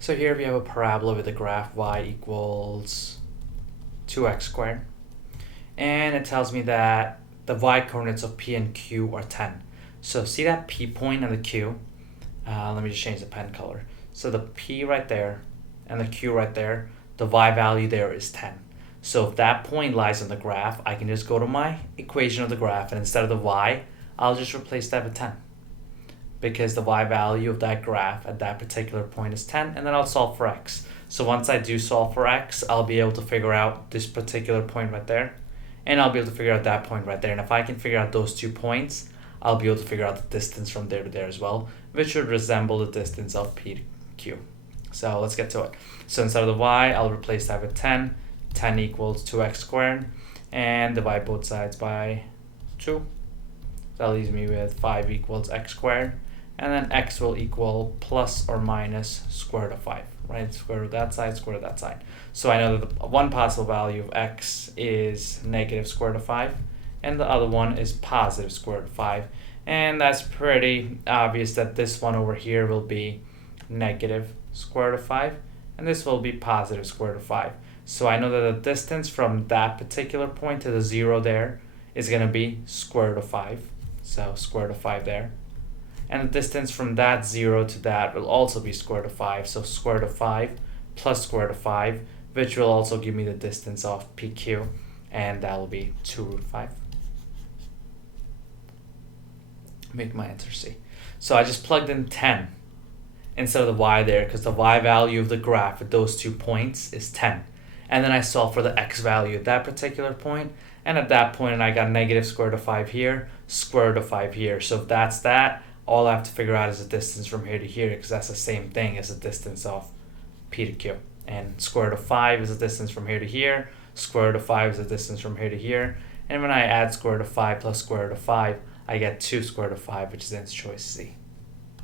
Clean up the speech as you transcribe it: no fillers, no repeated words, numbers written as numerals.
So here we have a parabola with a graph y equals 2x squared. And it tells me that the y coordinates of P and Q are 10. So see that P point and the Q? Let me just change the pen color. So the P right there and the Q right there, the y value there is 10. So if that point lies on the graph, I can just go to my equation of the graph, and instead of the y, I'll just replace that with 10. Because the y value of that graph at that particular point is 10, and then I'll solve for x. So once I do solve for x, I'll be able to figure out this particular point right there, and I'll be able to figure out that point right there. And if I can figure out those 2 points, I'll be able to figure out the distance from there to there as well, which would resemble the distance of P to Q. So let's get to it. So instead of the y, I'll replace that with 10. 10 equals 2x squared, and divide both sides by 2. That leaves me with 5 equals x squared. And then x will equal plus or minus square root of 5, right? Square root of that side, square root of that side. So I know that the one possible value of x is negative square root of 5, and the other one is positive square root of 5. And that's pretty obvious that this one over here will be negative square root of 5, and this will be positive square root of 5. So I know that the distance from that particular point to the 0 there is going to be square root of 5. So square root of 5 there. And the distance from that 0 to that will also be square root of 5. So square root of 5 plus square root of 5, which will also give me the distance of PQ, and that will be 2 root 5. Make my answer C. So I just plugged in 10 instead of the y there, because the y value of the graph at those 2 points is 10. And then I solve for the x value at that particular point, and at that point I got negative square root of 5 here, square root of 5 here. So if that's that, all I have to figure out is the distance from here to here, because that's the same thing as the distance of P to Q. And square root of 5 is the distance from here to here, square root of 5 is the distance from here to here, and when I add square root of 5 plus square root of 5, I get 2 square root of 5, which is answer choice C.